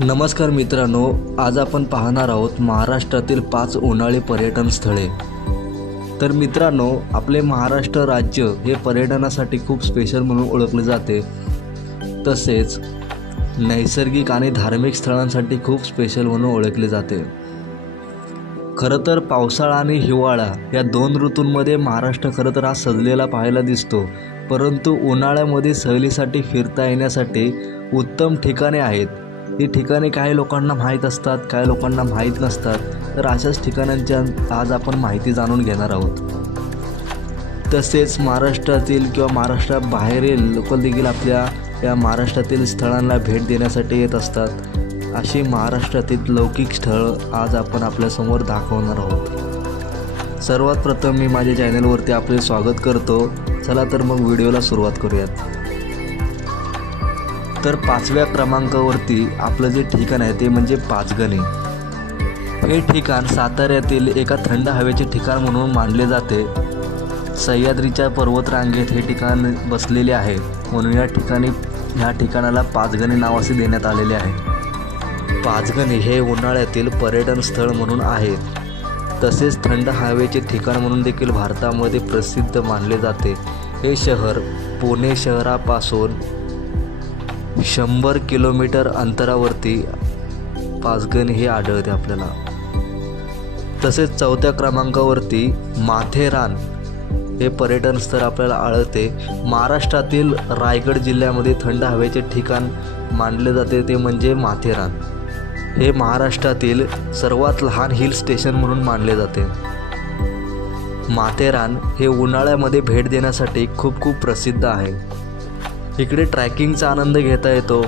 नमस्कार मित्रांनो आज आपण पाहणार आहोत महाराष्ट्रातील पाच उन्हाळी पर्यटन स्थळे. तर मित्रांनो आपले महाराष्ट्र राज्य हे पर्यटनासाठी खूप स्पेशल म्हणून ओळखले जाते. तसेच नैसर्गिक आणि धार्मिक स्थळांसाठी खूप स्पेशल म्हणून ओळखले जाते. खरं तर पावसाळा आणि हिवाळा या दोन ऋतूंमध्ये महाराष्ट्र खरं तर हा सजलेला पाहायला दिसतो. परंतु उन्हाळ्यामध्ये सहलीसाठी फिरता येण्यासाठी उत्तम ठिकाणे आहेत. ही ठिकाणे काही लोकांना माहीत असतात काही लोकांना माहीत नसतात. तर अशाच ठिकाणांच्या आज आपण माहिती जाणून घेणार आहोत. तसेच महाराष्ट्रातील किंवा महाराष्ट्राबाहेरील लोक देखील आपल्या या महाराष्ट्रातील स्थळांना भेट देण्यासाठी येत असतात. अशी महाराष्ट्रातील लौकिक स्थळ आज आपण आपल्यासमोर दाखवणार आहोत. सर्वात प्रथम मी माझ्या चॅनलवरती आपले स्वागत करतो. चला तर मग व्हिडिओला सुरुवात करूयात. तर पाचव्या क्रमांकावरती आपलं जे ठिकाण आहे ते म्हणजे पाचगणी. हे ठिकाण साताऱ्यातील एका थंड हवेचे ठिकाण म्हणून मानले जाते. सह्याद्रीच्या पर्वतरांगेत हे ठिकाण बसलेले आहे. म्हणून या ठिकाणी ह्या ठिकाणाला पाचगणी नाव असे देण्यात आलेले आहे. पाचगणी हे उन्हाळ्यातील पर्यटन स्थळ म्हणून आहे. तसेच थंड हवेचे ठिकाण म्हणून देखील भारतामध्ये प्रसिद्ध मानले जाते. हे शहर पुणे शहरापासून शंभर किलोमीटर अंतरावरती पाचगण हे आढळते आपल्याला. तसेच चौथ्या क्रमांकावरती माथेरान हे पर्यटन स्थळ आपल्याला आढळते. महाराष्ट्रातील रायगड जिल्ह्यामध्ये थंड हवेचे ठिकाण मानले जाते ते म्हणजे माथेरान. हे महाराष्ट्रातील सर्वात लहान हिल स्टेशन म्हणून मानले जाते. माथेरान हे उन्हाळ्यामध्ये भेट देण्यासाठी खूप खूप प्रसिद्ध आहे. इकडे ट्रॅकिंगचा आनंद घेता येतो.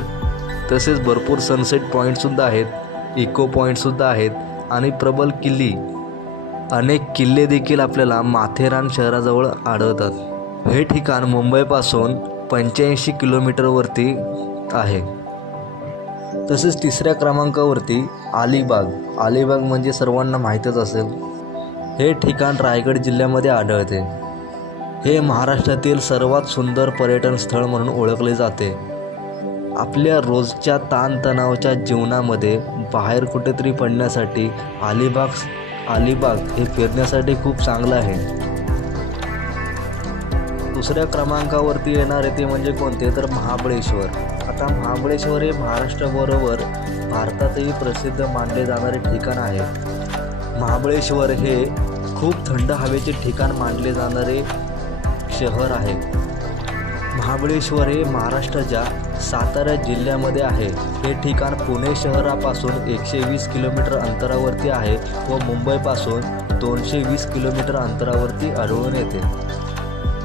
तसेच भरपूर सनसेट पॉईंटसुद्धा आहेत. इको पॉईंटसुद्धा आहेत. आणि प्रबल किल्ली. अनेक किल्ले देखील आपल्याला माथेरान शहराजवळ आढळतात. हे ठिकाण मुंबईपासून पंच्याऐंशी किलोमीटरवरती आहे. तसेच तिसऱ्या क्रमांकावरती अलिबाग. अलिबाग म्हणजे सर्वांना माहीतच असेल. हे ठिकाण रायगड जिल्ह्यामध्ये आढळते. हे महाराष्ट्रातील सर्वात सुंदर पर्यटन स्थळ म्हणून ओळखले जाते. आपल्या रोजच्या ताणतणावच्या जीवनामध्ये बाहेर कुठेतरी पडण्यासाठी अलिबाग अलिबाग हे फिरण्यासाठी खूप चांगलं आहे. दुसऱ्या क्रमांकावरती येणारे ते म्हणजे कोणते? तर महाबळेश्वर. आता महाबळेश्वर हे महाराष्ट्राबरोबर भारतातही प्रसिद्ध मानले जाणारे ठिकाण आहे. महाबळेश्वर हे खूप थंड हवेचे ठिकाण मानले जाणारे शहर आहे. महाबळेश्वर हे महाराष्ट्राच्या सातारा जिल्ह्यामध्ये आहे. हे ठिकाण पुणे शहरापासून एकशे वीस किलोमीटर अंतरावरती आहे व मुंबईपासून दोनशे वीस किलोमीटर अंतरावरती आढळून येते.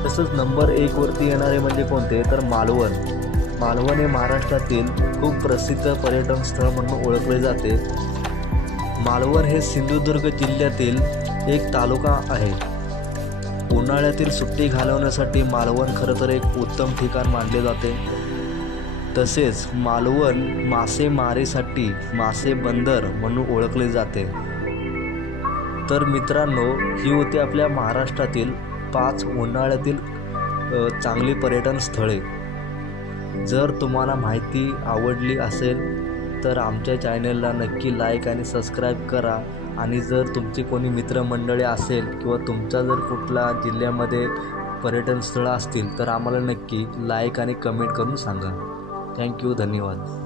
तसंच नंबर एकवरती येणारे म्हणजे कोणते? तर मालवण. मालवण हे महाराष्ट्रातील खूप प्रसिद्ध पर्यटन स्थळ म्हणून ओळखले जाते. मालवण हे सिंधुदुर्ग जिल्ह्यातील एक तालुका आहे. उन्हाळ्यातील सुट्टी घालवण्यासाठी मालवण खरं तर एक उत्तम ठिकाण मानले जाते. तसेच मालवण मासेमारीसाठी मासे बंदर म्हणून ओळखले जाते. तर मित्रांनो ही होती आपल्या महाराष्ट्रातील पाच उन्हाळ्यातील चांगली पर्यटन स्थळे. जर तुम्हाला माहिती आवडली असेल तर आमच्या चॅनलला नक्की लाईक आणि सबस्क्राईब करा. आणि जर तुमची कोणी मित्रमंडळी असेल किंवा तुमचा जर कुठला जिल्ह्यामध्ये पर्यटन स्थळं असतील तर आम्हाला नक्की लाईक आणि कमेंट करून सांगा. थँक्यू धन्यवाद.